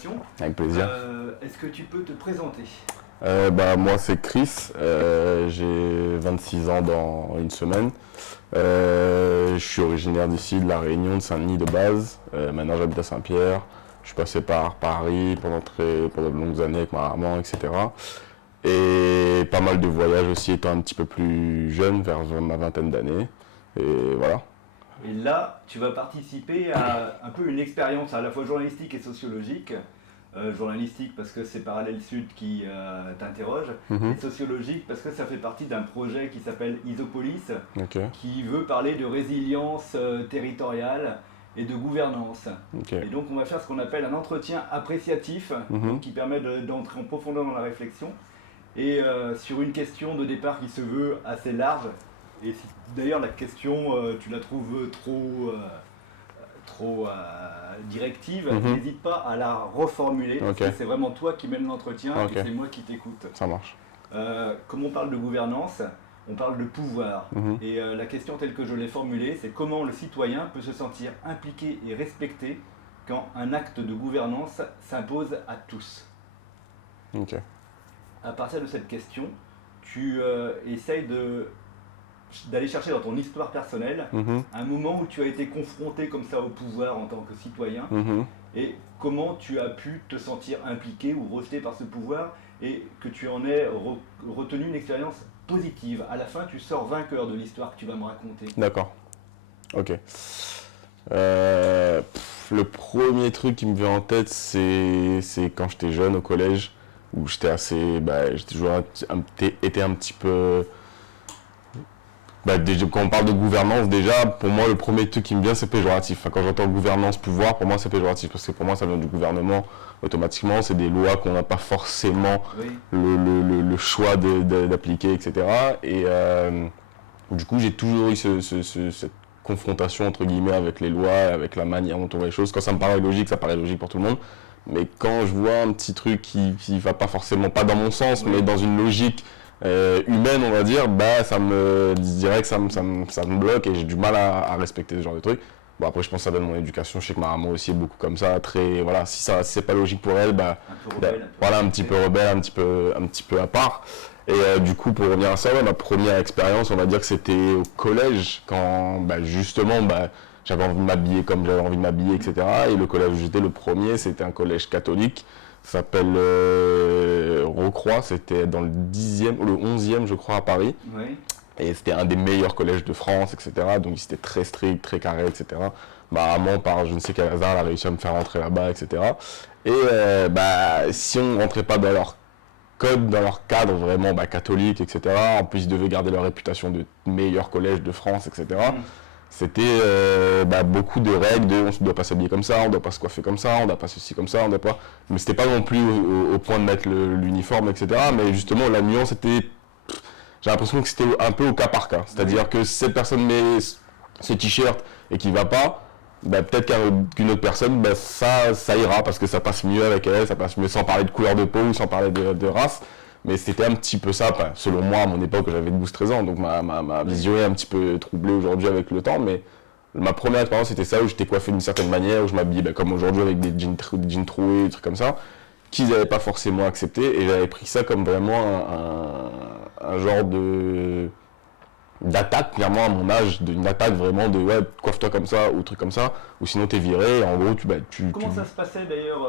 présentation. Avec plaisir. Est-ce que tu peux te présenter? Moi, c'est Chris. J'ai 26 ans dans une semaine. Je suis originaire d'ici, de La Réunion, de Saint-Denis de base. Maintenant, j'habite à Saint-Pierre. Je suis passé par Paris pendant de longues années avec ma maman, etc. Et pas mal de voyages aussi, étant un petit peu plus jeune, vers ma vingtaine d'années. Et voilà. Et là, tu vas participer à un peu une expérience à la fois journalistique et sociologique. Journalistique parce que c'est Parallèle Sud qui t'interroge, et sociologique parce que ça fait partie d'un projet qui s'appelle Isopolis, qui veut parler de résilience territoriale et de gouvernance. Et donc on va faire ce qu'on appelle un entretien appréciatif, donc, qui permet d'entrer en profondeur dans la réflexion, et sur une question de départ qui se veut assez large. Et si d'ailleurs la question tu la trouves trop directive, n'hésite pas à la reformuler, parce que c'est vraiment toi qui mène l'entretien et c'est moi qui t'écoute. Ça marche. Comme on parle de gouvernance, on parle de pouvoir. Et la question telle que je l'ai formulée, c'est comment le citoyen peut se sentir impliqué et respecté quand un acte de gouvernance s'impose à tous. À partir de cette question, tu essayes d'aller chercher dans ton histoire personnelle un moment où tu as été confronté comme ça au pouvoir en tant que citoyen, et comment tu as pu te sentir impliqué ou rejeté par ce pouvoir, et que tu en aies retenu une expérience positive. À la fin, tu sors vainqueur de l'histoire que tu vas me raconter. D'accord. Ok. Le premier truc qui me vient en tête, c'est quand j'étais jeune au collège, où j'étais j'ai toujours été un petit peu... Déjà, quand on parle de gouvernance, déjà, pour moi, le premier truc qui me vient, c'est péjoratif. Quand j'entends gouvernance, pouvoir, pour moi, c'est péjoratif. Parce que pour moi, ça vient du gouvernement, automatiquement. C'est des lois qu'on n'a pas forcément le choix d'appliquer, etc. Et du coup, j'ai toujours eu cette confrontation, entre guillemets, avec les lois, avec la manière dont on voit les choses. Quand ça me paraît logique, ça paraît logique pour tout le monde. Mais quand je vois un petit truc qui va pas forcément, pas dans mon sens, mais dans une logique humaine, on va dire, je dirais que ça me bloque, et j'ai du mal à respecter ce genre de truc. Bon, après, je pense que ça donne mon éducation. Je sais que ma maman aussi est beaucoup comme ça, voilà, si c'est pas logique pour elle, un petit peu rebelle, un petit peu à part. Et du coup, pour revenir à ça, ma première expérience, on va dire que c'était au collège, quand justement j'avais envie de m'habiller comme j'avais envie de m'habiller, etc. Et le collège où j'étais, le premier, c'était un collège catholique. Ça s'appelle Rocroi, c'était dans le 10e ou le 11e, je crois, à Paris. Et c'était un des meilleurs collèges de France, etc. Donc c'était très strict, très carré, etc. Ma maman, par je ne sais quel hasard, elle a réussi à me faire rentrer là-bas, etc. Et si on ne rentrait pas dans leur code, dans leur cadre vraiment catholique, etc., en plus ils devaient garder leur réputation de meilleur collège de France, etc., c'était beaucoup de règles, on ne doit pas s'habiller comme ça, on ne doit pas se coiffer comme ça, on ne doit pas ceci comme ça, on ne doit pas... Mais c'était pas non plus au point de mettre l'uniforme, etc. Mais justement, la nuance était... J'ai l'impression que c'était un peu au cas par cas. C'est-à-dire que si cette personne met ce t-shirt et qu'il ne va pas, peut-être qu'une autre personne, ça ira, parce que ça passe mieux avec elle, ça passe mieux sans parler de couleur de peau ou sans parler de race. Mais c'était un petit peu ça, selon moi, à mon époque, j'avais 12-13 ans, donc ma vision est un petit peu troublée aujourd'hui avec le temps, mais ma première expérience, c'était ça, où j'étais coiffé d'une certaine manière, où je m'habillais comme aujourd'hui avec des jeans troués, des trucs comme ça, qu'ils n'avaient pas forcément accepté, et j'avais pris ça comme vraiment un genre d'attaque, clairement, à mon âge, d'une attaque vraiment de coiffe-toi comme ça, ou truc comme ça, ou sinon t'es viré, et en gros Comment ça se passait d'ailleurs,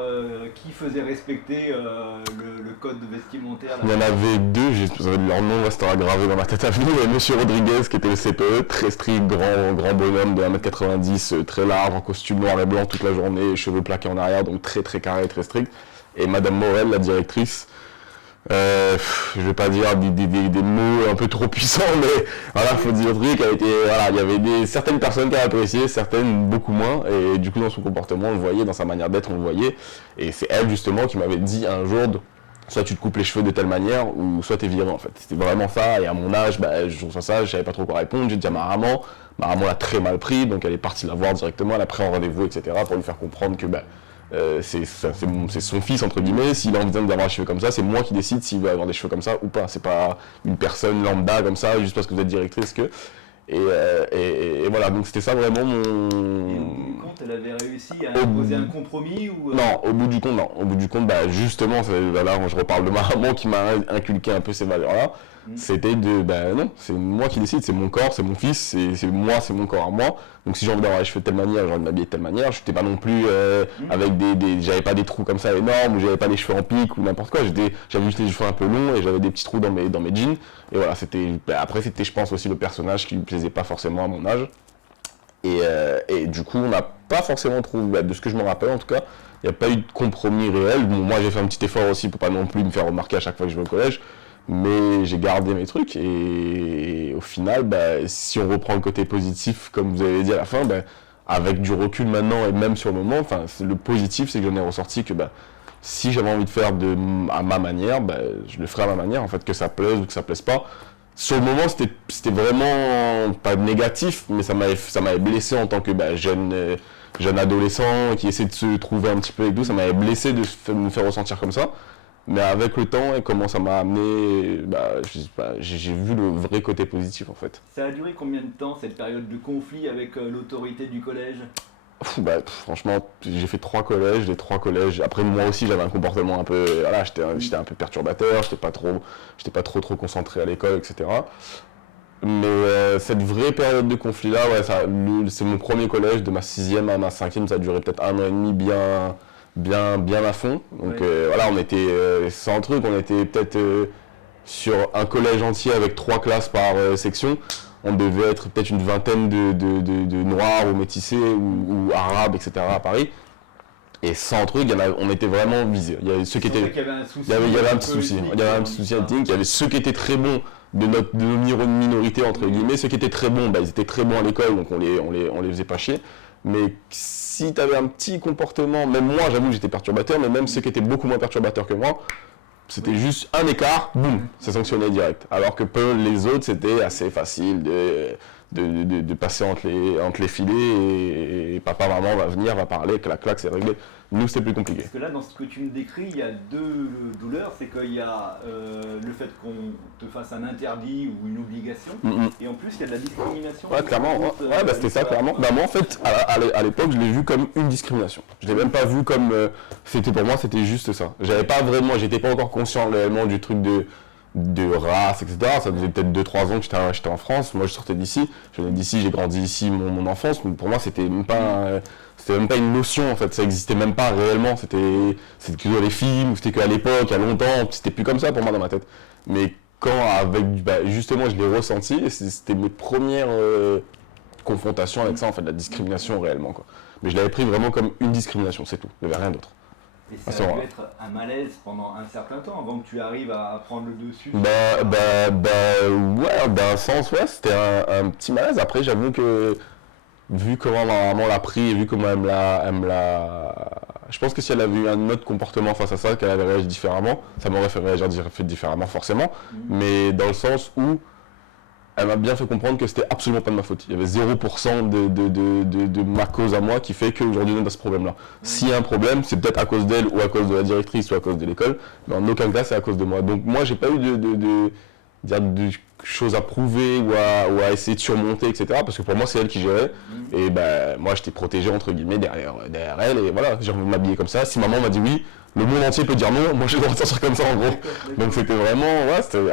qui faisait respecter le code vestimentaire là? Il y en avait deux, leur nom restera gravé dans ma tête à venir. Il y avait Monsieur Rodriguez qui était le CPE, très strict, grand bonhomme de 1m90, très large, en costume noir et blanc toute la journée, cheveux plaqués en arrière, donc très très carré, très strict. Et Madame Morel, la directrice, je vais pas dire des mots un peu trop puissants, mais voilà, faut dire le truc, il y avait certaines personnes qui avaient apprécié, certaines beaucoup moins, et du coup dans son comportement on le voyait, dans sa manière d'être on le voyait, et c'est elle justement qui m'avait dit un jour, soit tu te coupes les cheveux de telle manière, ou soit t'es viré en fait. C'était vraiment ça, et à mon âge, je reçois ça, je savais pas trop quoi répondre, j'ai dit à ma maman l'a très mal pris, donc elle est partie la voir directement, elle a pris un rendez-vous, etc., pour lui faire comprendre que c'est son fils entre guillemets, s'il a envie d'avoir des cheveux comme ça, c'est moi qui décide s'il veut avoir des cheveux comme ça ou pas, c'est pas une personne lambda comme ça, juste parce que vous êtes directrice que... Et voilà, donc c'était ça vraiment mon... Et au bout du compte, elle avait réussi à imposer un compromis ou... Non, au bout du compte, non. Au bout du compte, bah, justement, là, je reparle de ma maman qui m'a inculqué un peu ces valeurs-là. C'était non, c'est moi qui décide, c'est mon corps, c'est mon fils, c'est moi, c'est mon corps à moi. Donc si j'ai envie d'avoir les cheveux de telle manière, j'ai envie de m'habiller de telle manière. Je n'étais pas non plus avec j'avais pas des trous comme ça énormes, ou j'avais pas des cheveux en pique ou n'importe quoi. J'avais juste les cheveux un peu longs et j'avais des petits trous dans mes jeans. Et voilà, après c'était, je pense, aussi le personnage qui me plaisait pas forcément à mon âge. Et du coup, on n'a pas forcément trouvé, de ce que je me rappelle en tout cas, il n'y a pas eu de compromis réel. Bon, moi j'ai fait un petit effort aussi pour pas non plus me faire remarquer à chaque fois que je vais au collège. Mais j'ai gardé mes trucs et au final, si on reprend le côté positif, comme vous avez dit à la fin, avec du recul maintenant et même sur le moment, le positif, c'est que j'en ai ressorti que si j'avais envie de faire à ma manière, je le ferai à ma manière, en fait, que ça plaise ou que ça plaise pas. Sur le moment, c'était vraiment pas négatif, mais ça m'avait blessé en tant que jeune adolescent qui essaie de se trouver un petit peu et tout. Ça m'avait blessé de me faire ressentir comme ça. Mais avec le temps et comment ça m'a amené, j'ai vu le vrai côté positif en fait. Ça a duré combien de temps cette période de conflit avec l'autorité du collège ? Franchement, j'ai fait 3 collèges, les 3 collèges. Après moi aussi j'avais un comportement un peu, voilà, j'étais un peu perturbateur, j'étais pas trop concentré à l'école, etc. Mais cette vraie période de conflit là, c'est mon premier collège, de ma 6e à ma 5e, ça a duré peut-être 1 an et demi bien à fond. Donc voilà, on était sans truc, on était peut-être sur un collège entier avec 3 classes par section. On devait être peut-être une vingtaine de noirs ou métissés ou arabes, etc. à Paris. Et sans truc, on était vraiment visés. Il y avait ceux qui étaient... Il y avait un souci. Il y avait un petit souci. Il y avait un petit souci ethnique. Il y avait ceux qui étaient très bons de nos minorités, entre guillemets. Ceux qui étaient très bons, ils étaient très bons à l'école, donc on les faisait pas chier. Mais si tu avais un petit comportement, même moi, j'avoue, j'étais perturbateur, mais même ceux qui étaient beaucoup moins perturbateurs que moi, c'était juste un écart, boum, ça sanctionnait direct. Alors que les autres, c'était assez facile de passer entre les filets et papa, maman va venir, va parler, clac, c'est réglé. Nous, c'était plus compliqué. Parce que là, dans ce que tu me décris, il y a 2 douleurs. C'est qu'il y a le fait qu'on te fasse un interdit ou une obligation. Et en plus, il y a de la discrimination. Ouais, clairement. C'était ça, clairement. Moi, en fait, à l'époque, je l'ai vu comme une discrimination. Je l'ai même pas vu comme... pour moi, c'était juste ça. J'étais pas encore conscient réellement du truc de race, etc. Ça faisait peut-être 2-3 ans que j'étais en France. Moi, je sortais d'ici. Je venais d'ici, j'ai grandi ici, mon enfance. Donc, pour moi, c'était même pas une notion en fait, ça n'existait même pas réellement, c'était que dans les films, c'était qu'à l'époque, il y a longtemps, c'était plus comme ça pour moi dans ma tête. Mais quand justement je l'ai ressenti, et c'était mes premières confrontations avec ça en fait, la discrimination réellement quoi. Mais je l'avais pris vraiment comme une discrimination, c'est tout, il n'y avait rien d'autre. Et ça a dû être un malaise pendant un certain temps avant que tu arrives à prendre le dessus. Ouais, d'un sens, ouais, c'était un petit malaise. Après, j'avoue que vu comment ma maman l'a pris et vu comment elle me l'a... Je pense que si elle avait eu un autre comportement face à ça, qu'elle avait réagi différemment, ça m'aurait fait réagir différemment forcément, mais dans le sens où elle m'a bien fait comprendre que c'était absolument pas de ma faute. Il y avait 0% de ma cause à moi qui fait qu'aujourd'hui on a ce problème-là. S'il y a un problème, c'est peut-être à cause d'elle ou à cause de la directrice ou à cause de l'école, mais en aucun cas c'est à cause de moi. Donc moi j'ai pas eu de choses à prouver ou à essayer de surmonter, etc. Parce que pour moi c'est elle qui gérait. Et moi j'étais protégé entre guillemets derrière elle et voilà, j'ai envie de m'habiller comme ça. Si maman m'a dit oui, le monde entier peut dire non, moi j'ai le droit de sortir comme ça en gros. Donc c'était vraiment,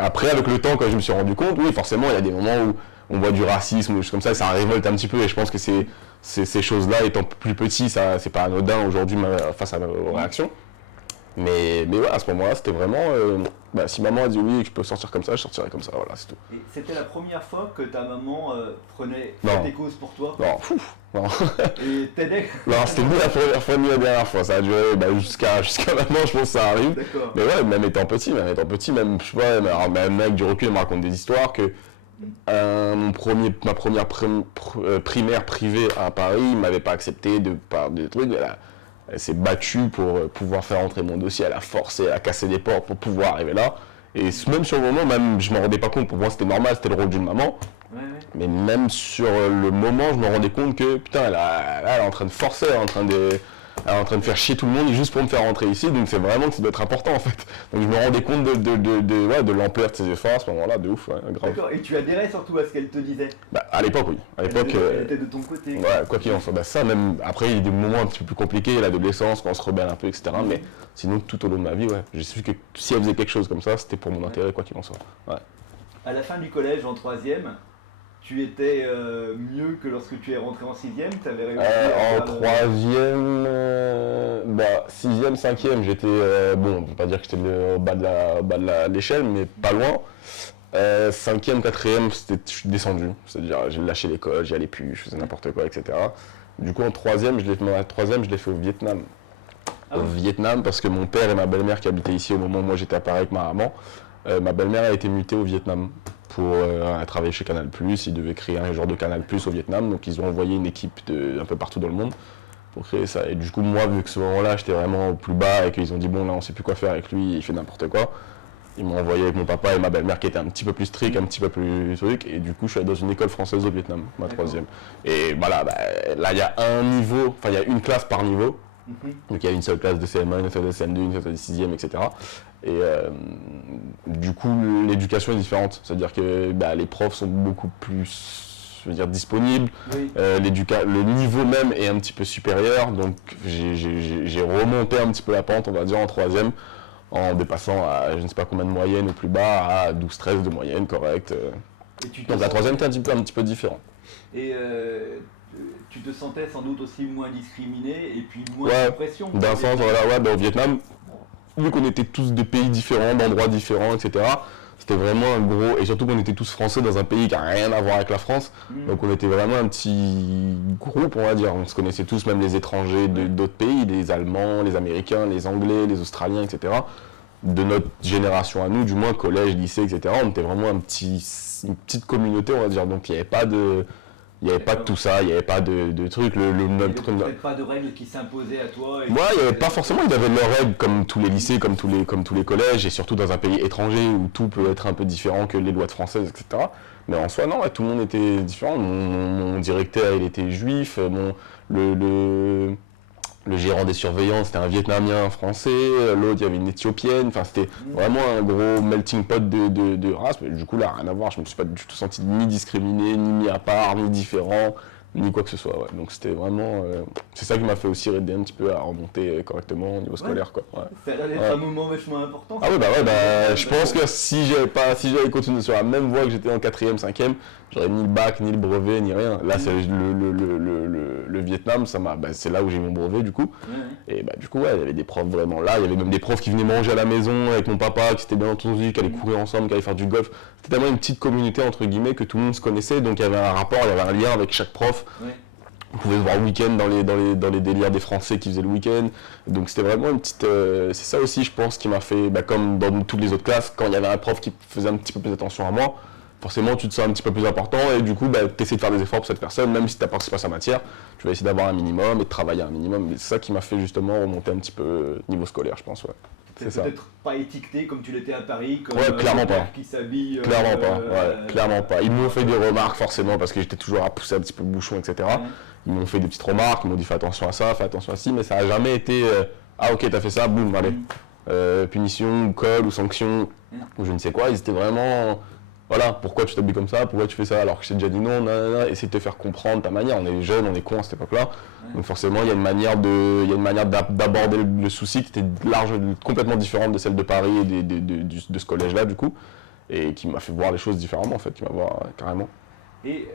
après avec le temps quand je me suis rendu compte, oui forcément il y a des moments où on voit du racisme ou des choses comme ça et ça révolte un petit peu et je pense que ces choses-là étant plus petit, ça c'est pas anodin aujourd'hui face à nos réactions. Mais ouais, à ce moment-là, c'était vraiment, si maman a dit oui et que je peux sortir comme ça, je sortirai comme ça, voilà, c'est tout. Et c'était la première fois que ta maman prenait tes causes pour toi ? Non. Et t'aidais ? Non, c'était ni la première fois ni la dernière fois, ça a duré jusqu'à maintenant, je pense que ça arrive. D'accord. Mais ouais, même étant petit, même, je sais pas, même avec du recul, elle me raconte des histoires que ma première primaire privée à Paris, il m'avait pas accepté de trucs, elle s'est battue pour pouvoir faire entrer mon dossier, elle a forcé, elle a cassé des portes pour pouvoir arriver là. Et même sur le moment, je m'en rendais pas compte, pour moi c'était normal, c'était le rôle d'une maman. Ouais. Mais même sur le moment, je me rendais compte que putain, elle est en train de forcer, elle est en train de... en train de faire chier tout le monde juste pour me faire rentrer ici, donc c'est vraiment que ça doit être important en fait. Donc je me rendais compte de l'ampleur de ses efforts à ce moment-là, de ouf, ouais, grave. D'accord, et tu adhérais surtout à ce qu'elle te disait? Bah, à l'époque, oui. À l'époque, elle était de ton côté. Ouais, quoi qu'il en soit. Bah, ça, même après, il y a des moments un petit peu plus compliqués, l'adolescence, quand on se rebelle un peu, etc. Mais sinon, tout au long de ma vie, ouais, j'ai su que si elle faisait quelque chose comme ça, c'était pour mon intérêt, quoi qu'il en soit. Ouais. À la fin du collège, en 3e, tu étais mieux que lorsque tu es rentré en 6e? T'avais réussi en 3e, 6e, 5e, j'étais, bon, on ne peut pas dire que j'étais au bas de l'échelle, mais pas loin. 5e, 4e, je suis descendu, c'est-à-dire j'ai lâché l'école, j'y allais plus, je faisais n'importe quoi, etc. Du coup, en 3e, je l'ai fait au Vietnam. Au Vietnam, parce que mon père et ma belle-mère qui habitaient ici au moment où moi j'étais à Paris avec ma maman, ma belle-mère a été mutée au Vietnam pour travailler chez Canal+, ils devaient créer un genre de Canal+, au Vietnam, donc ils ont envoyé une équipe un peu partout dans le monde pour créer ça. Et du coup, moi, vu que ce moment-là, j'étais vraiment au plus bas et qu'ils ont dit, bon, là, on sait plus quoi faire avec lui, il fait n'importe quoi, ils m'ont envoyé avec mon papa et ma belle-mère qui étaient un petit peu plus stricts, un petit peu plus truc, et du coup, je suis allé dans une école française au Vietnam, ma 3e. Et voilà, là, il y a un niveau, enfin, il y a une classe par niveau. Donc il y a une seule classe de CM1, une seule de CM2, une seule de 6e, etc. Et du coup, l'éducation est différente. C'est-à-dire que les profs sont beaucoup plus, je veux dire, disponibles. Oui. Le niveau même est un petit peu supérieur. Donc j'ai remonté un petit peu la pente, on va dire, en 3e, en dépassant à je ne sais pas combien de moyenne au plus bas, à 12-13 de moyenne, correct. Donc la 3e était un petit peu différent. Et tu te sentais sans doute aussi moins discriminé et puis moins de pression. D'un sens, voilà, au Vietnam, vu qu'on était tous de pays différents, d'endroits différents, etc., c'était vraiment un gros, et surtout qu'on était tous français dans un pays qui n'a rien à voir avec la France, donc on était vraiment un petit groupe, on va dire, on se connaissait tous, même les étrangers d'autres pays, les Allemands, les Américains, les Anglais, les Australiens, etc., de notre génération à nous, du moins collège, lycée, etc., on était vraiment une petite communauté, on va dire, donc il n'y avait pas de... Il n'y avait pas de tout ça, il n'y avait pas de trucs. Il n'y avait peut-être pas de règles qui s'imposaient à toi. Ouais, il n'y avait pas forcément, ils avaient leurs règles comme tous les lycées, comme tous les collèges, et surtout dans un pays étranger où tout peut être un peu différent que les lois françaises, etc. Mais en soi, non, tout le monde était différent. Mon directeur, il était juif, le gérant des surveillants, c'était un Vietnamien, un Français, l'autre, il y avait une Éthiopienne, enfin c'était vraiment un gros melting pot de races, mais du coup là, rien à voir, je me suis pas du tout senti ni discriminé, ni mis à part, ni différent, ni quoi que ce soit, ouais. Donc c'était vraiment, c'est ça qui m'a fait aussi aider un petit peu à remonter correctement au niveau scolaire, quoi. Ouais. Ça a l'air d'être un moment vachement important. Ah ouais, je pense que si j'avais continué sur la même voie que j'étais en 4e, 5e, j'aurais ni le bac, ni le brevet, ni rien. Là, c'est le Vietnam, c'est là où j'ai eu mon brevet, du coup. Et du coup, il y avait des profs vraiment là. Il y avait même des profs qui venaient manger à la maison avec mon papa, qui s'étaient bien entendus, qui allaient courir ensemble, qui allaient faire du golf. C'était tellement une petite communauté, entre guillemets, que tout le monde se connaissait. Donc, il y avait un rapport, il y avait un lien avec chaque prof. On pouvait se voir le week-end dans les délires des Français qui faisaient le week-end. Donc c'était vraiment une petite... c'est ça aussi, je pense, qui m'a fait, comme dans toutes les autres classes, quand il y avait un prof qui faisait un petit peu plus attention à moi, forcément tu te sens un petit peu plus important et du coup tu essaies de faire des efforts pour cette personne, même si tu n'apportes pas sa matière, tu vas essayer d'avoir un minimum et de travailler un minimum. C'est ça qui m'a fait justement remonter un petit peu niveau scolaire, je pense. Ouais. C'est peut-être pas étiqueté comme tu l'étais à Paris, comme clairement pas. Qui s'habille. Clairement pas. Ils m'ont fait des remarques forcément parce que j'étais toujours à pousser un petit peu le bouchon, etc. Ils m'ont fait des petites remarques, ils m'ont dit fais attention à ça, fais attention à ci, mais ça n'a jamais été ah ok t'as fait ça, boum, allez. Punition, ou colle, ou sanction, ou je ne sais quoi. Ils étaient vraiment voilà, pourquoi tu t'habilles comme ça, pourquoi tu fais ça alors que je t'ai déjà dit non, essayer de te faire comprendre ta manière. On est jeunes, on est cons à cette époque-là. Donc forcément, il y a une manière d'aborder le souci qui était complètement différente de celle de Paris et de ce collège-là, du coup, et qui m'a fait voir les choses différemment, en fait, qui m'a voir carrément. Et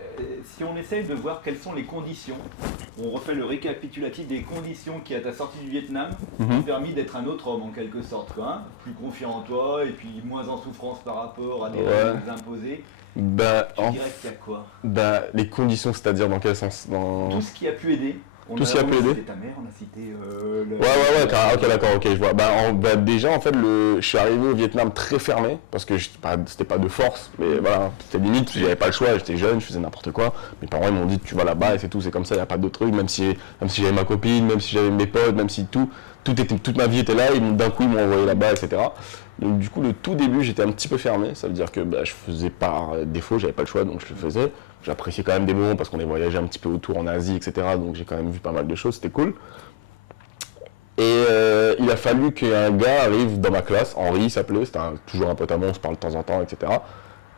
si on essaye de voir quelles sont les conditions, on refait le récapitulatif des conditions qui, à ta sortie du Vietnam, t'ont permis d'être un autre homme en quelque sorte, quoi, hein, plus confiant en toi et puis moins en souffrance par rapport à des règles imposées. Tu dirais qu'il y a quoi? Les conditions, c'est-à-dire dans quel sens? Tout ce qui a pu aider. Tout ce qui a pu aider. C'était ta mère, on a cité. Ok, d'accord, ok, je vois. Déjà, en fait, je suis arrivé au Vietnam très fermé parce que c'était pas de force, mais voilà, c'était limite, j'avais pas le choix, j'étais jeune, je faisais n'importe quoi. Mes parents ils m'ont dit tu vas là-bas et c'est tout, c'est comme ça, il n'y a pas d'autre truc, même si j'avais ma copine, même si j'avais mes potes, même si toute ma vie était là, d'un coup ils m'ont envoyé là-bas, etc. Donc du coup, le tout début, j'étais un petit peu fermé, ça veut dire que je faisais par défaut, j'avais pas le choix, donc je le faisais. J'appréciais quand même des moments parce qu'on est voyagé un petit peu autour en Asie, etc. Donc j'ai quand même vu pas mal de choses, c'était cool. Et il a fallu qu'un gars arrive dans ma classe, Henri il s'appelait, c'était toujours un pote à moi, on se parle de temps en temps, etc.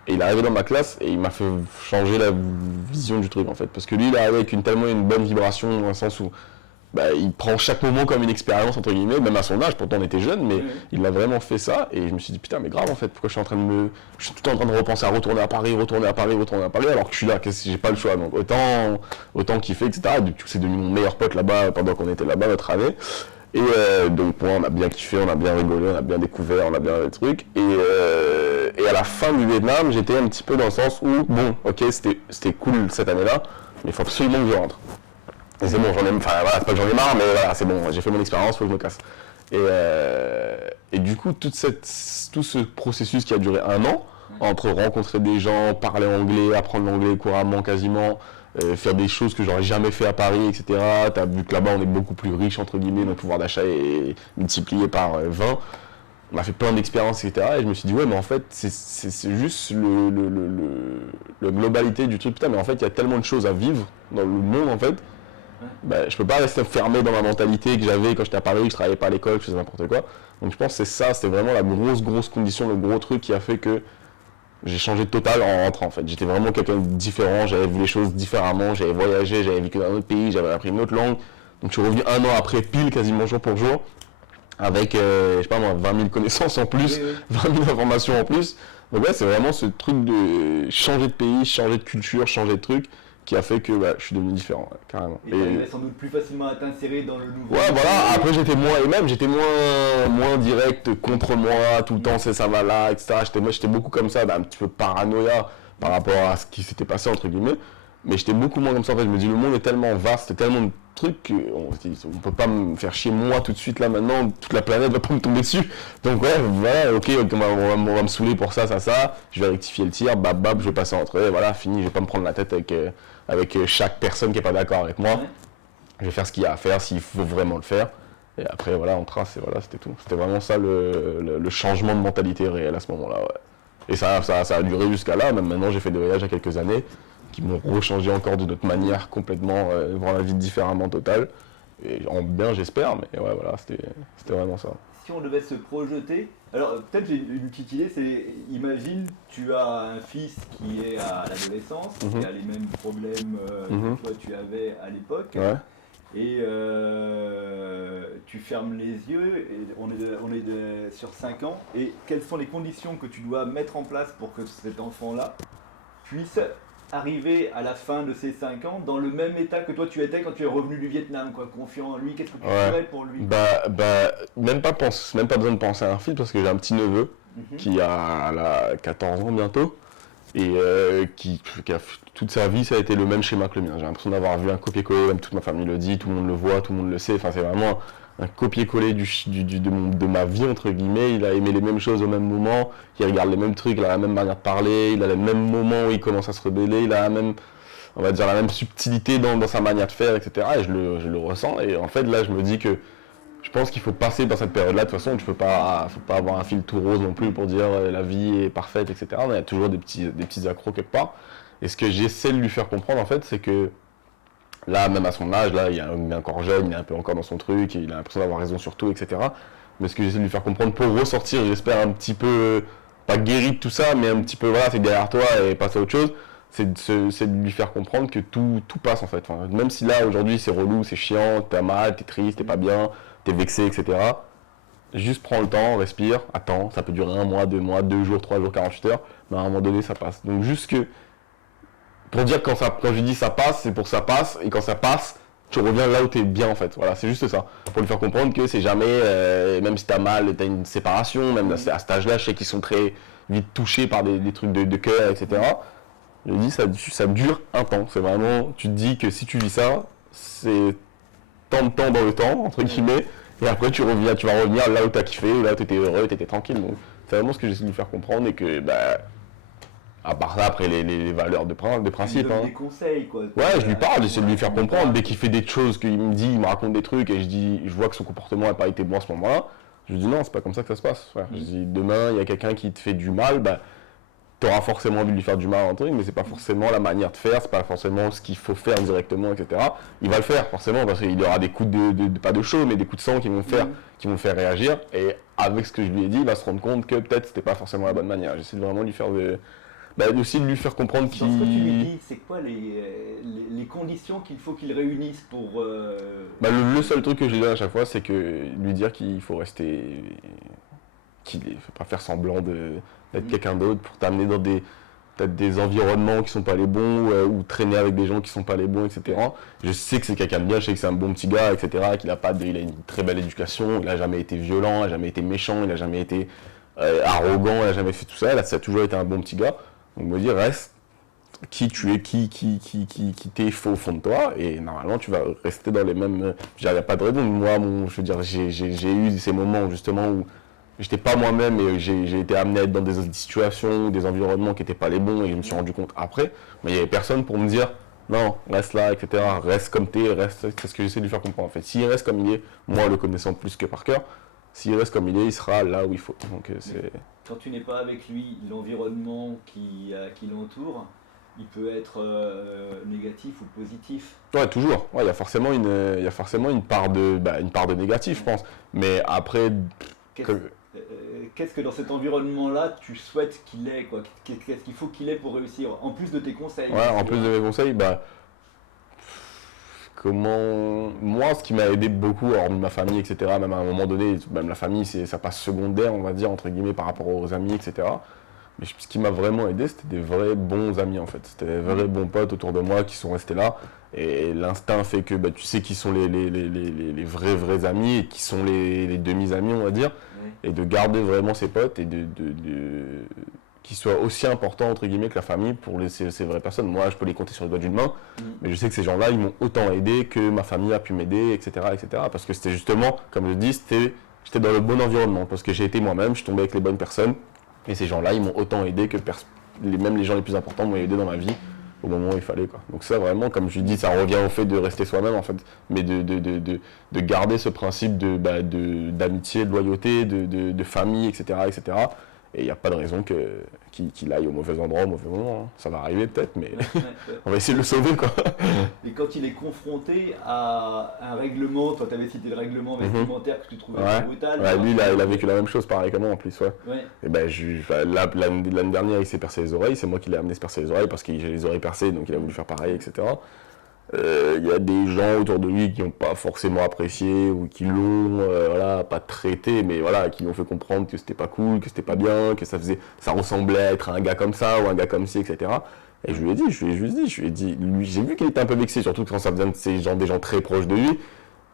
Et il est arrivé dans ma classe et il m'a fait changer la vision du truc en fait. Parce que lui il est arrivé avec tellement une bonne vibration dans le sens où il prend chaque moment comme une expérience entre guillemets, même à son âge, pourtant on était jeunes, mais il a vraiment fait ça et je me suis dit putain mais grave en fait, pourquoi je suis tout le temps en train de repenser à retourner à Paris alors que je suis là, j'ai pas le choix, donc autant kiffer, etc. Et du coup c'est devenu mon meilleur pote là-bas pendant qu'on était là-bas notre année. Et donc on a bien kiffé, on a bien rigolé, on a bien découvert, on a bien des trucs. Et à la fin du Vietnam, j'étais un petit peu dans le sens où, bon, ok, c'était cool cette année-là, mais il faut absolument que je rentre. Et c'est bon, c'est pas que j'en ai marre, mais voilà, c'est bon, j'ai fait mon expérience, il faut que je me casse. Et du coup, tout ce processus qui a duré 1 an, entre rencontrer des gens, parler anglais, apprendre l'anglais couramment quasiment, faire des choses que j'aurais jamais fait à Paris, etc. T'as vu que là-bas on est beaucoup plus riche, entre guillemets, notre pouvoir d'achat est multiplié par 20. On a fait plein d'expériences, etc. Et je me suis dit, ouais, mais en fait, c'est juste le globalité du truc. Putain, mais en fait, il y a tellement de choses à vivre dans le monde, en fait. Je peux pas rester fermé dans ma mentalité que j'avais quand j'étais à Paris, je travaillais pas à l'école, je faisais n'importe quoi. Donc je pense que c'est ça, c'était vraiment la grosse condition, le gros truc qui a fait que j'ai changé de total en rentrant en fait. J'étais vraiment quelqu'un de différent, j'avais vu les choses différemment, j'avais voyagé, j'avais vécu dans un autre pays, j'avais appris une autre langue. Donc je suis revenu 1 an après, pile quasiment jour pour jour, avec, je sais pas moi, 20 000 connaissances en plus, 20 000 informations en plus. Donc ouais, c'est vraiment ce truc de changer de pays, changer de culture, changer de truc, qui a fait que je suis devenu différent, carrément. Et t'arrivais sans doute plus facilement à t'insérer dans le nouveau. Ouais, voilà, après j'étais moins direct contre moi, tout le temps c'est ça va là, etc. J'étais beaucoup comme ça, un petit peu paranoïa par rapport à ce qui s'était passé, entre guillemets. Mais j'étais beaucoup moins comme ça, en fait. Je me dis, le monde est tellement vaste, tellement de trucs qu'on peut pas me faire chier moi tout de suite, là, maintenant, toute la planète va pas me tomber dessus. Donc ouais, voilà, ok, on va me saouler pour ça, je vais rectifier le tir, je vais passer entre eux, voilà, fini, je vais pas me prendre la tête avec chaque personne qui est pas d'accord avec moi. Je vais faire ce qu'il y a à faire, s'il faut vraiment le faire. Et après, voilà, on trace, et voilà, c'était tout. C'était vraiment ça, le changement de mentalité réel à ce moment-là, ouais. Et ça a duré jusqu'à là, même maintenant, j'ai fait des voyages il y a quelques années, qui m'ont rechangé encore d'une autre manière, complètement, voir la vie différemment totale. Et en bien, j'espère, mais ouais, voilà, c'était vraiment ça. Si on devait se projeter, alors peut-être j'ai une petite idée, c'est, imagine, tu as un fils qui est à l'adolescence, qui a les mêmes problèmes que toi tu avais à l'époque, et tu fermes les yeux, et on est sur 5 ans, et quelles sont les conditions que tu dois mettre en place pour que cet enfant-là puisse arriver à la fin de ces 5 ans dans le même état que toi tu étais quand tu es revenu du Vietnam, quoi, confiant en lui, qu'est-ce que tu ferais pour lui? Même pas besoin de penser à un fils parce que j'ai un petit neveu qui a 14 ans bientôt et qui a toute sa vie ça a été le même schéma que le mien. J'ai l'impression d'avoir vu un copier-coller, même toute ma famille le dit, tout le monde le voit, tout le monde le sait, enfin c'est vraiment un copier-coller de ma vie, entre guillemets. Il a aimé les mêmes choses au même moment, il regarde les mêmes trucs, il a la même manière de parler, il a les mêmes moments où il commence à se rebeller, il a la même, on va dire, la même subtilité dans sa manière de faire, etc. Et je le ressens. Et en fait, là, je me dis que je pense qu'il faut passer par cette période-là. De toute façon, faut pas avoir un fil tout rose non plus pour dire la vie est parfaite, etc. Il y a toujours des petits accros quelque part. Et ce que j'essaie de lui faire comprendre, en fait, c'est que là, même à son âge, là, il est encore jeune, il est un peu encore dans son truc, il a l'impression d'avoir raison sur tout, etc. Mais ce que j'essaie de lui faire comprendre pour ressortir, j'espère un petit peu, pas guéri de tout ça, mais un petit peu, voilà, c'est derrière toi et passer à autre chose, c'est de lui faire comprendre que tout passe en fait. Enfin, même si là, aujourd'hui, c'est relou, c'est chiant, t'es mal, t'es triste, t'es pas bien, t'es vexé, etc. Juste prends le temps, respire, attends, ça peut durer 1 mois, 2 mois, 2 jours, 3 jours, 48 heures, mais à un moment donné, ça passe. Donc juste que, pour dire quand je dis ça passe, c'est pour que ça passe, et quand ça passe, tu reviens là où tu es bien en fait. Voilà, c'est juste ça. Pour lui faire comprendre que c'est jamais, même si tu as mal, tu as une séparation, même à cet âge-là, je sais qu'ils sont très vite touchés par des trucs de cœur, etc. Je lui dis, ça dure un temps. C'est vraiment, tu te dis que si tu vis ça, c'est tant de temps dans le temps, entre guillemets, et après tu vas revenir là où tu as kiffé, là où tu étais heureux, tu étais tranquille. Donc c'est vraiment ce que j'essaie de lui faire comprendre et que, à part ça, après les valeurs de principe. Des conseils, quoi. Ouais, je lui parle, j'essaie de lui faire comprendre. Dès qu'il fait des choses, qu'il me dit, il me raconte des trucs, et je vois que son comportement n'a pas été bon à ce moment-là, je lui dis non, c'est pas comme ça que ça se passe. Frère. Je dis demain, il y a quelqu'un qui te fait du mal, tu auras forcément envie de lui faire du mal, un truc, mais c'est pas forcément la manière de faire, c'est pas forcément ce qu'il faut faire directement, etc. Il va le faire forcément parce qu'il y aura des coups pas de chaud, mais des coups de sang qui vont le faire réagir. Et avec ce que je lui ai dit, il va se rendre compte que peut-être c'était pas forcément la bonne manière. J'essaie de vraiment lui faire aussi de lui faire comprendre qu'il... Dans ce que tu lui dis, c'est quoi les conditions qu'il faut qu'il réunisse pour... Le seul truc que je lui dis à chaque fois, c'est que lui dire qu'il faut rester... qu'il ne faut pas faire semblant d'être quelqu'un d'autre pour t'amener dans peut-être des environnements qui sont pas les bons ou traîner avec des gens qui sont pas les bons, etc. Je sais que c'est quelqu'un de bien, je sais que c'est un bon petit gars, etc. Il a une très belle éducation, il n'a jamais été violent, il n'a jamais été méchant, il n'a jamais été arrogant, il n'a jamais fait tout ça. Là, ça a toujours été un bon petit gars. Donc, me dire, reste qui tu es, qui t'es faux au fond de toi, et normalement, tu vas rester dans les mêmes... Il n'y a pas de raison. Moi, je veux dire, j'ai eu ces moments justement où j'étais pas moi-même et j'ai été amené à être dans des situations, des environnements qui n'étaient pas les bons, et je me suis rendu compte après. Mais il n'y avait personne pour me dire, non, reste là, etc. Reste comme t'es, reste... C'est ce que j'essaie de lui faire comprendre. En fait, s'il reste comme il est, moi le connaissant plus que par cœur, s'il reste comme il est, il sera là où il faut. Donc, quand tu n'es pas avec lui, l'environnement qui l'entoure, il peut être négatif ou positif. Ouais, toujours. Ouais, il y a forcément une part de négatif, je pense. Mais après... Qu'est-ce que dans cet environnement-là, tu souhaites qu'il ait, quoi? Qu'est-ce qu'il faut qu'il ait pour réussir? En plus de tes conseils. Ouais, en plus de mes conseils, moi, ce qui m'a aidé beaucoup, hormis ma famille, etc., même à un moment donné, même la famille, ça passe secondaire, on va dire, entre guillemets, par rapport aux amis, etc. Mais ce qui m'a vraiment aidé, c'était des vrais bons amis, en fait. C'était des vrais bons potes autour de moi qui sont restés là. Et l'instinct fait que tu sais qui sont les vrais amis et qui sont les demi-amis, on va dire. Et de garder vraiment ses potes et qu'ils soient aussi importants, entre guillemets, que la famille pour ces vraies personnes. Moi, je peux les compter sur les doigts d'une main, mais je sais que ces gens-là, ils m'ont autant aidé que ma famille a pu m'aider, etc., etc. Parce que c'était justement, comme je dis, j'étais dans le bon environnement, parce que j'ai été moi-même, je suis tombé avec les bonnes personnes, et ces gens-là, ils m'ont autant aidé que même les gens les plus importants m'ont aidé dans ma vie au moment où il fallait, quoi. Donc ça, vraiment, comme je dis, ça revient au fait de rester soi-même, en fait, mais de garder ce principe d'amitié, de loyauté, de famille, etc., etc. Et il n'y a pas de raison qu'il aille au mauvais endroit, au mauvais moment. Hein. Ça va arriver peut-être, mais on va essayer de le sauver, quoi. Et quand il est confronté à un règlement, toi tu avais cité le règlement vestimentaire que tu trouvais brutal. Ouais, lui, il a vécu la même chose, pareil que moi en plus. Ouais. Et l'année dernière, il s'est percé les oreilles. C'est moi qui l'ai amené se percer les oreilles parce qu'il a les oreilles percées, donc il a voulu faire pareil, etc. Il y a des gens autour de lui qui n'ont pas forcément apprécié ou qui l'ont pas traité, mais voilà, qui lui ont fait comprendre que c'était pas cool, que c'était pas bien, que ça ressemblait à être un gars comme ça ou un gars comme ci, etc. Et je lui ai dit, lui, j'ai vu qu'il était un peu vexé, surtout quand ça vient de des gens très proches de lui.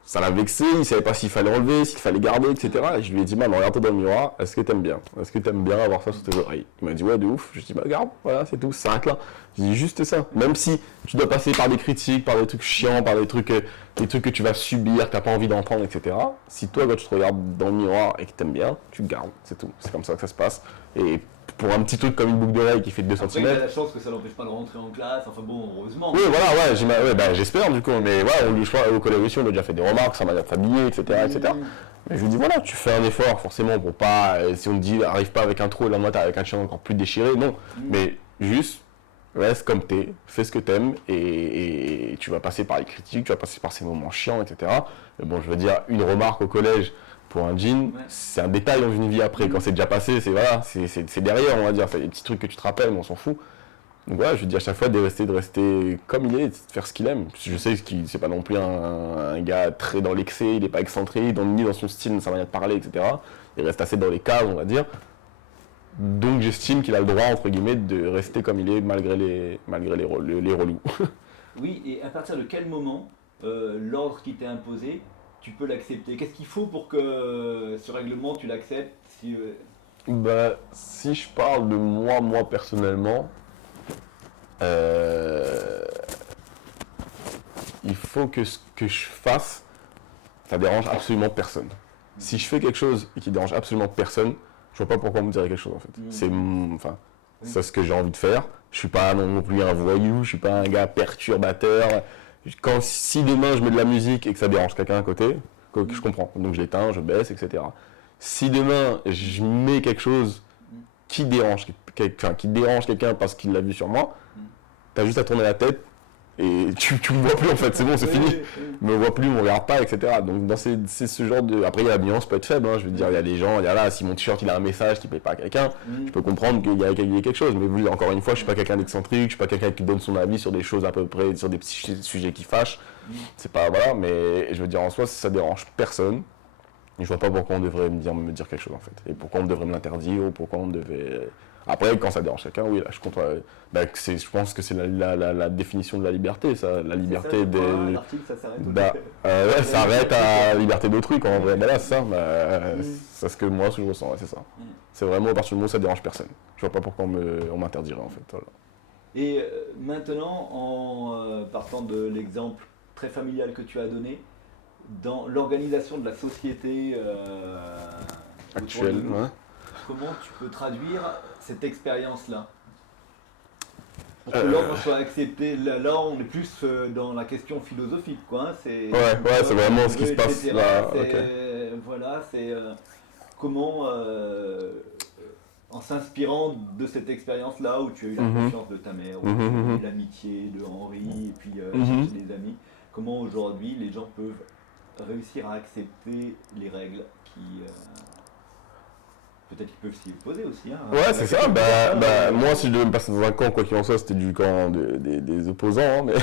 Ça l'a vexé, il savait pas s'il fallait enlever, s'il fallait garder, etc. Et je lui ai dit, regarde-toi dans le miroir, est-ce que t'aimes bien? Est-ce que t'aimes bien avoir ça sur tes oreilles? Il m'a dit, ouais, de ouf. Je lui ai dit, garde, voilà, c'est tout, ça s'arrête là. Je dis juste ça. Même si tu dois passer par des critiques, par des trucs chiants, par des trucs que tu vas subir, que t'as pas envie d'entendre, etc. Si toi, quand tu te regardes dans le miroir et que t'aimes bien, tu gardes, c'est tout. C'est comme ça que ça se passe. Et pour un petit truc comme une boucle d'oreille qui fait 2 cm. Il a la chance que ça n'empêche pas de rentrer en classe, enfin bon, heureusement. Oui, voilà, j'espère du coup, mais voilà, au collège aussi, on a déjà fait des remarques, ça m'a de s'habiller, etc., etc. Mais je lui dis, voilà, tu fais un effort forcément pour pas, si on te dit, arrive pas avec un trou et le lendemain t'es avec un chien encore plus déchiré, non, mais juste, reste comme t'es, fais ce que t'aimes et tu vas passer par les critiques, tu vas passer par ces moments chiants, etc. Mais bon, je veux dire, une remarque au collège, pour un jean, c'est un détail dans une vie après. Quand c'est déjà passé, c'est derrière, on va dire. C'est des petits trucs que tu te rappelles, mais on s'en fout. Donc voilà, je dis à chaque fois de rester comme il est, de faire ce qu'il aime. Je sais qu'il c'est pas non plus un gars très dans l'excès, il n'est pas excentré, ni dans son style, sa manière de parler, etc. Il reste assez dans les cases, on va dire. Donc j'estime qu'il a le droit, entre guillemets, de rester comme il est malgré les relous. Oui, et à partir de quel moment, l'ordre qui t'est imposé, tu peux l'accepter? Qu'est-ce qu'il faut pour que ce règlement, tu l'acceptes? Si je parle de moi personnellement, il faut que ce que je fasse, ça dérange absolument personne. Si je fais quelque chose et qui dérange absolument personne, je vois pas pourquoi on me dirait quelque chose en fait. C'est ce que j'ai envie de faire. Je suis pas non plus un voyou, je suis pas un gars perturbateur. Si demain je mets de la musique et que ça dérange quelqu'un à côté, je comprends. Donc je l'éteins, je baisse, etc. Si demain je mets quelque chose qui dérange quelqu'un parce qu'il l'a vu sur moi, t'as juste à tourner la tête et tu me vois plus en fait, c'est bon, c'est fini. Je me vois plus, on me regarde pas, etc. Donc c'est ce genre de... Après, la bienveillance peut être faible, hein, je veux dire, il y a des gens, il y a là, si mon t-shirt il a un message qui plaît pas à quelqu'un, je peux comprendre qu'il y a quelque chose. Mais oui, encore une fois, je suis pas quelqu'un d'excentrique, je suis pas quelqu'un qui donne son avis sur des choses à peu près, sur des petits sujets qui fâchent. C'est pas, voilà, mais je veux dire, en soi, ça dérange personne. Et je vois pas pourquoi on devrait me dire quelque chose en fait. Et pourquoi on devrait me l'interdire, ou pourquoi on devait... Après, quand ça dérange quelqu'un, oui, là, je compte. Je pense que c'est la définition de la liberté, ça. La liberté des. L'article, ça s'arrête. Ouais, ça arrête à la liberté d'autrui, quand en vrai. Là, c'est ça. C'est ce que moi, je ressens, ouais, c'est ça. C'est vraiment à partir du moment où ça dérange personne. Je vois pas pourquoi on m'interdirait, en fait. Voilà. Et maintenant, en partant de l'exemple très familial que tu as donné, dans l'organisation de la société actuelle, ouais. Comment tu peux traduire cette expérience-là pour que l'ordre soit accepté? Là, on est plus dans la question philosophique, quoi. Hein. C'est vraiment ce qui se passe là. Voilà, c'est comment, en s'inspirant de cette expérience-là où tu as eu la confiance de ta mère, où tu as eu l'amitié de Henri, et puis chercher des amis, comment aujourd'hui les gens peuvent réussir à accepter les règles qui... Peut-être qu'ils peuvent s'y opposer aussi. Hein, ouais, c'est ça. Moi, si je devais me passer dans un camp, quoi qu'il en soit, c'était du camp des opposants. Hein,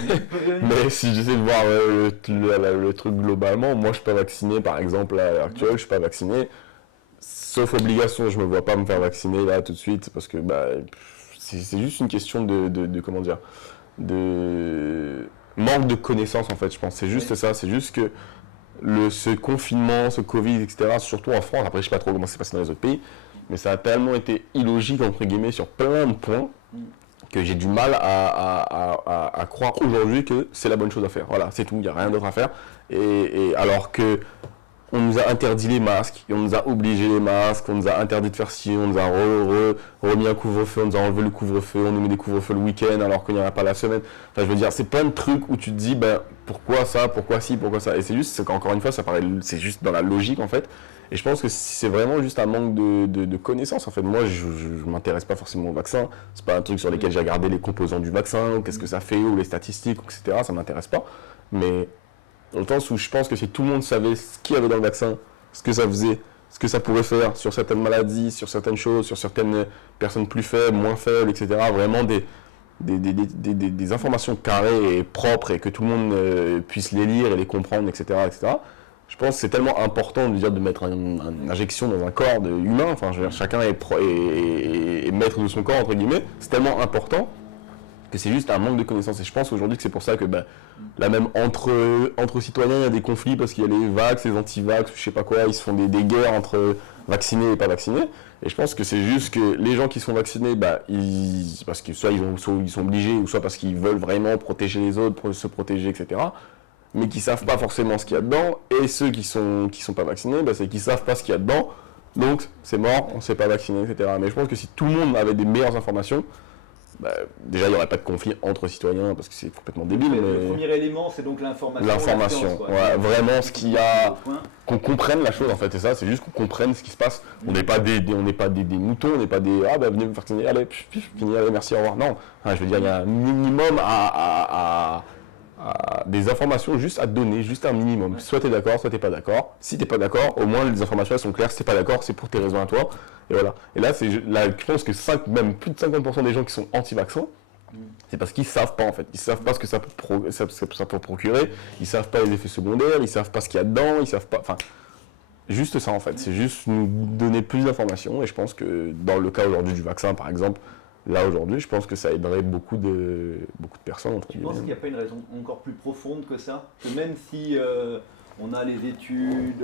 mais si j'essaie de voir le truc globalement, moi, je suis pas vacciné, par exemple, à l'heure actuelle, je suis pas vacciné. Sauf obligation, je me vois pas me faire vacciner là tout de suite, parce que c'est juste une question de comment dire, de manque de connaissances en fait, je pense. C'est juste ça, c'est juste que ce confinement, ce Covid, etc., surtout en France, après je sais pas trop comment c'est passé dans les autres pays, mais ça a tellement été illogique, entre guillemets, sur plein de points, que j'ai du mal à croire aujourd'hui que c'est la bonne chose à faire. Voilà, c'est tout, il n'y a rien d'autre à faire. Et alors que on nous a interdit les masques, et on nous a obligé les masques, on nous a interdit de faire ci, on nous a remis un couvre-feu, on nous a enlevé le couvre-feu, on nous met des couvre-feux le week-end alors qu'il n'y en a pas la semaine. Enfin, je veux dire, c'est plein de trucs où tu te dis, pourquoi ça, pourquoi ci, pourquoi ça. Et c'est qu'encore une fois, c'est juste dans la logique en fait. Et je pense que c'est vraiment juste un manque de connaissances en fait. Moi, je m'intéresse pas forcément au vaccin. C'est pas un truc sur lequel j'ai regardé les composants du vaccin, ou qu'est-ce que ça fait, ou les statistiques, etc. Ça m'intéresse pas. Mais dans le sens où je pense que si tout le monde savait ce qu'il y avait dans le vaccin, ce que ça faisait, ce que ça pourrait faire sur certaines maladies, sur certaines choses, sur certaines personnes plus faibles, moins faibles, etc. Vraiment des informations carrées et propres et que tout le monde puisse les lire et les comprendre, etc. etc. Je pense que c'est tellement important de mettre une injection dans un corps humain. Enfin, je veux dire, chacun est maître de son corps, entre guillemets. C'est tellement important que c'est juste un manque de connaissances. Et je pense aujourd'hui que c'est pour ça que là même entre citoyens, il y a des conflits parce qu'il y a les vax, les anti-vax, je sais pas quoi, ils se font des guerres entre vaccinés et pas vaccinés. Et je pense que c'est juste que les gens qui sont vaccinés, parce que soit ils sont obligés, ou soit parce qu'ils veulent vraiment protéger les autres, pour se protéger, etc. Mais qui savent pas forcément ce qu'il y a dedans. Et ceux qui sont pas vaccinés, c'est qu'ils savent pas ce qu'il y a dedans. Donc c'est mort, on s'est pas vacciné, etc. Mais je pense que si tout le monde avait des meilleures informations, déjà, il n'y aurait pas de conflit entre citoyens parce que c'est complètement débile. Le premier élément, c'est donc l'information. L'information, vraiment ce qu'il y a, qu'on comprenne la chose en fait, c'est ça, c'est juste qu'on comprenne ce qui se passe. On n'est pas des moutons, on n'est pas des venez vous vacciner, allez, fini, allez, merci, au revoir. Non, je veux dire, il y a un minimum des informations juste à donner, juste un minimum. Soit tu es d'accord, soit tu n'es pas d'accord. Si tu n'es pas d'accord, au moins les informations elles sont claires. Si tu n'es pas d'accord, c'est pour tes raisons à toi. Et voilà. Et là, je pense que même plus de 50% des gens qui sont anti-vaccins, c'est parce qu'ils ne savent pas en fait. Ils ne savent pas ce que ça peut procurer, ils ne savent pas les effets secondaires, ils ne savent pas ce qu'il y a dedans, ils ne savent pas. Enfin, juste ça en fait. C'est juste nous donner plus d'informations. Et je pense que dans le cas aujourd'hui du vaccin, par exemple, là aujourd'hui, je pense que ça aiderait beaucoup de personnes. Tu penses qu'il n'y a pas une raison encore plus profonde que ça? Que même si on a les études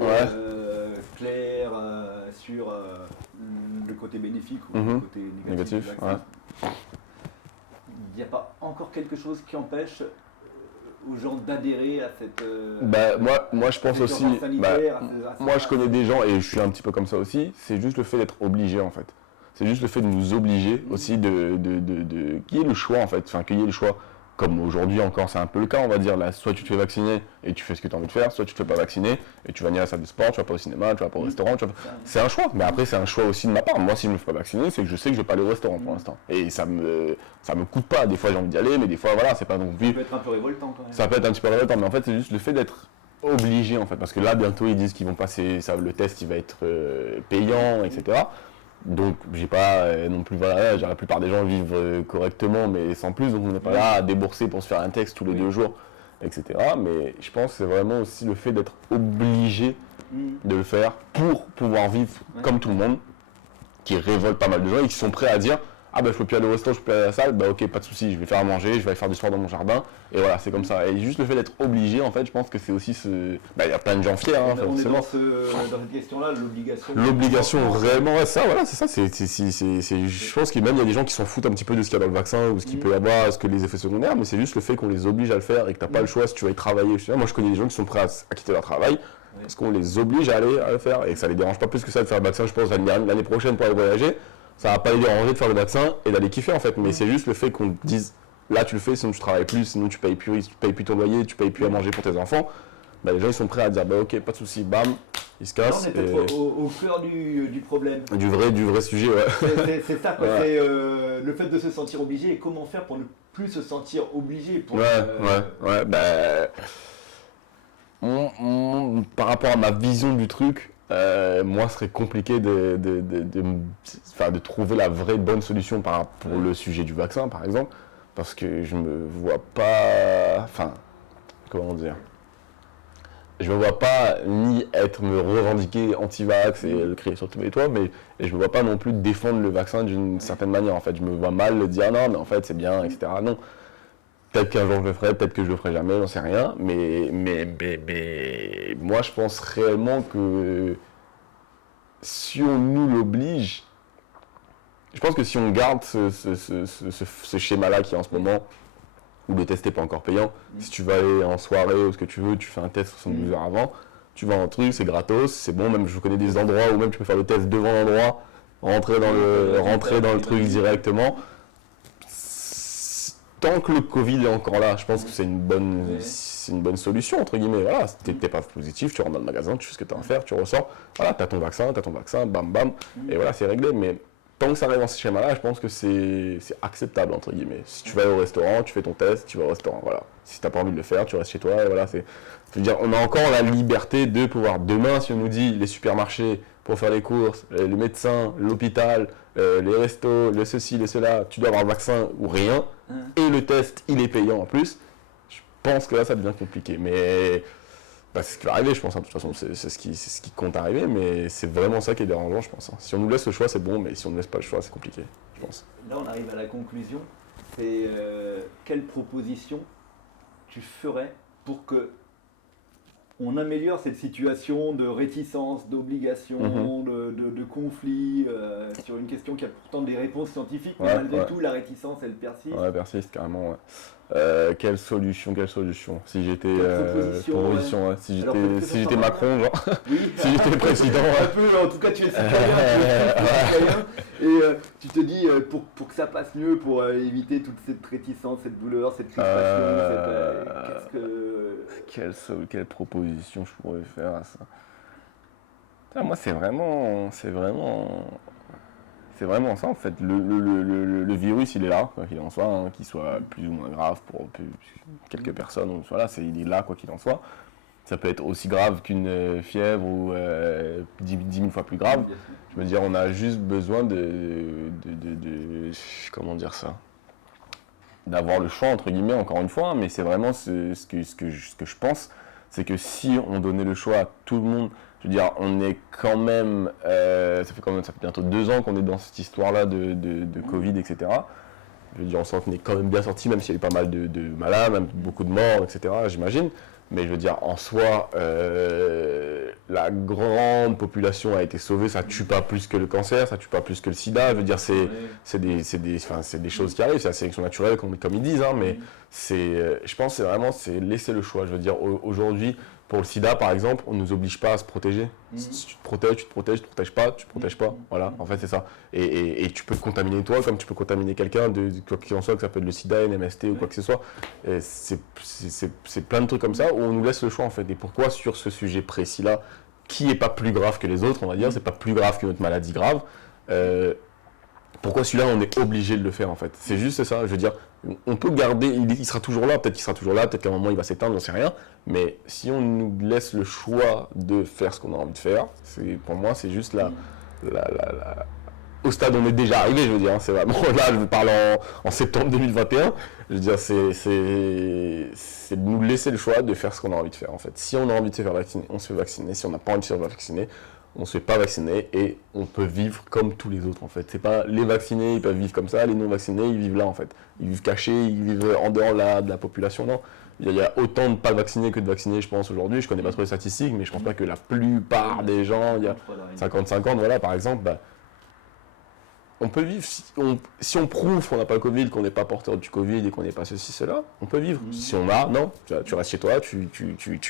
claires sur le côté bénéfique ou le côté négatif du vaccin, il n'y a pas encore quelque chose qui empêche aux gens d'adhérer à cette moi je pense aussi moi je connais des gens et je suis un petit peu comme ça aussi, c'est juste le fait d'être obligé en fait. C'est juste le fait de nous obliger aussi de qu'il y ait le choix en fait, qu'il y ait le choix. comme aujourd'hui encore, c'est un peu le cas, on va dire. Là, soit tu te fais vacciner et tu fais ce que tu as envie de faire, soit tu te fais pas vacciner et tu vas ni à la salle de sport, tu vas pas au cinéma, tu vas pas au restaurant. C'est un choix, mais après, c'est un choix aussi de ma part. Moi, si je me fais pas vacciner, c'est que je sais que je vais pas aller au restaurant pour l'instant. Et ça me coûte pas. Des fois, j'ai envie d'y aller, mais des fois, voilà, c'est pas non plus. Ça peut être un peu révoltant quand même. Ça peut être un petit peu révoltant, mais en fait, c'est juste le fait d'être obligé, en fait. Parce que là, bientôt, ils disent qu'ils vont passer, le test, il va être payant, etc. Donc j'ai pas non plus, voilà, la plupart des gens vivent correctement mais sans plus, donc on n'est pas là à débourser pour se faire un texte tous les 2 jours, etc. Mais je pense que c'est vraiment aussi le fait d'être obligé de le faire pour pouvoir vivre comme tout le monde, qui révolte pas mal de gens et qui sont prêts à dire ah ben je peux plus aller au resto, je peux plus aller à la salle, bah ok, pas de souci, je vais faire à manger, je vais aller faire du sport dans mon jardin, et voilà, c'est comme ça. Et juste le fait d'être obligé, en fait, je pense que c'est aussi ce. Bah il y a plein de gens fiers, hein, on est dans cette question-là, l'obligation. L'obligation, réellement, ouais, ça, voilà, c'est ça. Je pense qu'il même il y a des gens qui s'en foutent un petit peu de ce qu'il y a dans le vaccin ou ce qu'il peut y avoir, ce que les effets secondaires, mais c'est juste le fait qu'on les oblige à le faire et que t'as pas le choix si tu vas y travailler. Moi, je connais des gens qui sont prêts à quitter leur travail. Parce qu'on les oblige à aller à le faire et que ça les dérange pas plus que ça de faire le vaccin, je pense, l'année prochaine pour aller voyager. Ça va pas les déranger de faire le vaccin et d'aller kiffer en fait, mais c'est juste le fait qu'on te dise là tu le fais, sinon tu travailles plus, sinon tu payes plus ton loyer, tu payes plus à manger pour tes enfants. Bah, les gens ils sont prêts à dire bah ok, pas de souci, bam, ils se cassent. Là, on est peut-être au cœur du problème. Du vrai sujet, ouais. C'est ça quoi, c'est le fait de se sentir obligé et comment faire pour ne plus se sentir obligé. Pour, par rapport à ma vision du truc, moi, ce serait compliqué de trouver la vraie bonne solution pour le sujet du vaccin, par exemple, parce que je me vois pas, comment dire, je me vois pas ni me revendiquer anti-vax et le crier sur tous les toits, mais je me vois pas non plus défendre le vaccin d'une certaine manière. En fait, je me vois mal le dire non, mais en fait c'est bien, etc. Non. Peut-être qu'un jour je le ferai, peut-être que je le ferai jamais, j'en sais rien. Mais moi je pense réellement que si on nous l'oblige, je pense que si on garde ce schéma-là qui est en ce moment, où le test n'est pas encore payant, si tu vas aller en soirée ou ce que tu veux, tu fais un test 72 heures avant, tu vas en truc, c'est gratos, c'est bon, même je connais des endroits où même tu peux faire le test devant l'endroit, rentrer dans le truc directement. Tant que le Covid est encore là, je pense que c'est une bonne solution, entre guillemets. Voilà, t'es pas positif, tu rentres dans le magasin, tu fais ce que tu as à faire, tu ressors, voilà, t'as ton vaccin, bam bam, et voilà, c'est réglé. Mais tant que ça reste dans ce schéma-là, je pense que c'est acceptable, entre guillemets. Si tu vas au restaurant, tu fais ton test, tu vas au restaurant, voilà. Si t'as pas envie de le faire, tu restes chez toi, et voilà, je veux dire, on a encore la liberté de pouvoir, demain, si on nous dit les supermarchés pour faire les courses, les médecins, l'hôpital, les restos, le ceci, le cela, tu dois avoir le vaccin ou rien, et le test, il est payant en plus, je pense que là, ça devient compliqué. Mais c'est ce qui va arriver, je pense, hein. De toute façon, c'est ce qui compte arriver, mais c'est vraiment ça qui est dérangeant, je pense. Hein. Si on nous laisse le choix, c'est bon, mais si on ne laisse pas le choix, c'est compliqué, je pense. Là, on arrive à la conclusion. C'est quelle proposition tu ferais pour que on améliore cette situation de réticence, d'obligation, de conflit sur une question qui a pourtant des réponses scientifiques, mais malgré tout, la réticence, elle persiste. Ouais, elle persiste, carrément, ouais. Quelle solution si j'étais si j'étais Macron, genre, si j'étais président. Un peu, en tout cas, tu es citoyen, et tu te dis, pour que ça passe mieux, pour éviter toute cette réticence, cette douleur, cette crispation, quelle proposition je pourrais faire à ça? Moi, c'est vraiment ça, en fait. Le virus, il est là, quoi qu'il en soit, hein, qu'il soit plus ou moins grave pour quelques personnes, voilà, il est là, quoi qu'il en soit. Ça peut être aussi grave qu'une fièvre ou 10 000 fois plus grave. Je veux dire, on a juste besoin comment dire ça, d'avoir le choix, entre guillemets, encore une fois, mais c'est vraiment ce que je pense, c'est que si on donnait le choix à tout le monde, je veux dire, on est quand même, ça fait bientôt 2 ans qu'on est dans cette histoire-là de Covid, etc. Je veux dire, on sent qu'on est quand même bien sorti, même s'il y a eu pas mal de malades, même beaucoup de morts, etc., j'imagine. Mais je veux dire, en soi, la grande population a été sauvée, ça tue pas plus que le cancer, ça tue pas plus que le sida. Je veux dire, c'est des choses qui arrivent, c'est la sélection naturelle, comme ils disent, hein, mais je pense que c'est laisser le choix. Je veux dire, aujourd'hui, Pour le sida, par exemple, on ne nous oblige pas à se protéger. Si tu te protèges, tu te protèges, tu ne te protèges pas, tu ne te protèges pas. Voilà, en fait, c'est ça. Et tu peux te contaminer toi comme tu peux contaminer quelqu'un, quoi qu'il en soit, que ça peut être le sida, une MST ou quoi que ce soit. C'est plein de trucs comme ça où on nous laisse le choix, en fait. Et pourquoi, sur ce sujet précis-là, qui n'est pas plus grave que les autres, on va dire, c'est pas plus grave qu'une autre maladie grave, pourquoi celui-là, on est obligé de le faire, en fait. C'est juste ça, je veux dire, on peut garder, il sera toujours là, peut-être qu'il sera toujours là, peut-être qu'à un moment il va s'éteindre, j'en sais rien, mais si on nous laisse le choix de faire ce qu'on a envie de faire, pour moi, c'est juste au stade où on est déjà arrivé, je veux dire, hein, c'est vraiment, là, je parle en septembre 2021, je veux dire, c'est de nous laisser le choix de faire ce qu'on a envie de faire, en fait. Si on a envie de se faire vacciner, on se fait vacciner, si on n'a pas envie de se faire vacciner, on ne se fait pas vacciner et on peut vivre comme tous les autres, en fait. C'est pas les vaccinés, ils peuvent vivre comme ça, les non vaccinés, ils vivent là, en fait. Ils vivent cachés, ils vivent en dehors de la population, non. Il y a autant de pas vaccinés que de vaccinés, je pense, aujourd'hui. Je connais pas trop les statistiques, mais je pense pas que la plupart des gens, il y a 50-50, voilà, par exemple, on peut vivre, si on prouve qu'on n'a pas le Covid, qu'on n'est pas porteur du Covid et qu'on n'est pas ceci, cela, on peut vivre. Si on a, non, tu restes chez toi, tu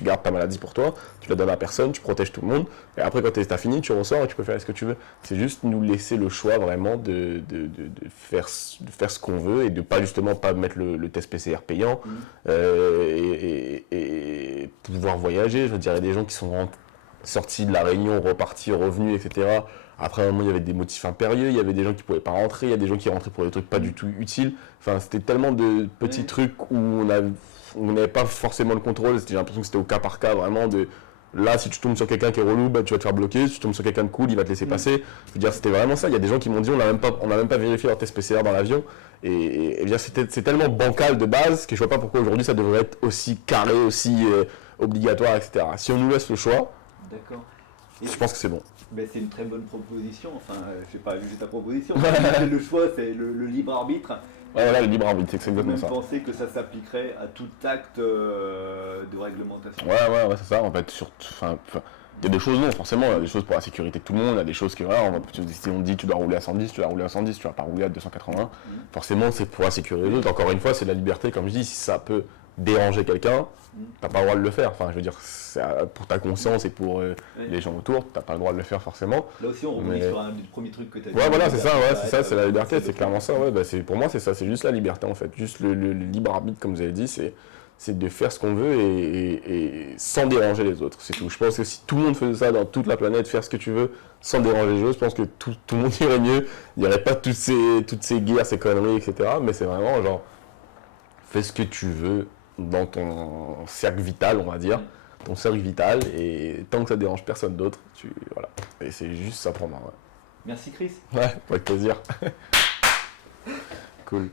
gardes ta maladie pour toi, tu la donnes à personne, tu protèges tout le monde, et après quand t'as fini, tu ressors et tu peux faire ce que tu veux. C'est juste nous laisser le choix vraiment de faire ce qu'on veut et de pas justement pas mettre le test PCR payant et pouvoir voyager. Je veux dire, il y a des gens qui sont sortis de la Réunion, repartis, revenus, etc. Après, à un moment, il y avait des motifs impérieux, il y avait des gens qui ne pouvaient pas rentrer, il y a des gens qui rentraient pour des trucs pas du tout utiles. Enfin, c'était tellement de petits trucs où on n'avait pas forcément le contrôle. J'ai l'impression que c'était au cas par cas, vraiment. Là, si tu tombes sur quelqu'un qui est relou, tu vas te faire bloquer. Si tu tombes sur quelqu'un de cool, il va te laisser passer. Je veux dire, c'était vraiment ça. Il y a des gens qui m'ont dit, on n'a même pas vérifié leur test PCR dans l'avion. Et c'est tellement bancal de base que je ne vois pas pourquoi aujourd'hui ça devrait être aussi carré, aussi obligatoire, etc. Si on nous laisse le choix, je pense que c'est bon. Ben, c'est une très bonne proposition, enfin, je n'ai pas vu ta proposition, le choix c'est le libre arbitre. Ouais, voilà, le libre arbitre, c'est exactement ça. Vous pensez que ça s'appliquerait à tout acte de réglementation? Ouais, c'est ça, en fait, il y a des choses non, forcément, il y a des choses pour la sécurité de tout le monde, il y a des choses que, voilà, si on dit tu dois rouler à 110, tu dois rouler à 110, tu vas pas rouler à 280, forcément c'est pour la sécurité de l'autre. Encore une fois, c'est la liberté, comme je dis, si ça peut déranger quelqu'un, t'as pas le droit de le faire. Enfin, je veux dire, pour ta conscience et pour les gens autour, t'as pas le droit de le faire forcément. Là aussi, on rebondit sur un des premiers trucs que t'as dit. Ouais, voilà, c'est ça, c'est la liberté, c'est clairement ça. Ouais, pour moi, c'est ça, c'est juste la liberté en fait. Juste le libre arbitre, comme vous avez dit, c'est de faire ce qu'on veut et sans déranger les autres. C'est tout. Je pense que si tout le monde faisait ça dans toute la planète, faire ce que tu veux, sans déranger les autres, je pense que tout le monde irait mieux. Il n'y aurait pas toutes ces guerres, ces conneries, etc. Mais c'est vraiment genre, fais ce que tu veux dans ton cercle vital, on va dire, ton cercle vital, et tant que ça dérange personne d'autre, voilà. Et c'est juste ça pour moi. Ouais. Merci Chris. Ouais, avec plaisir. Cool.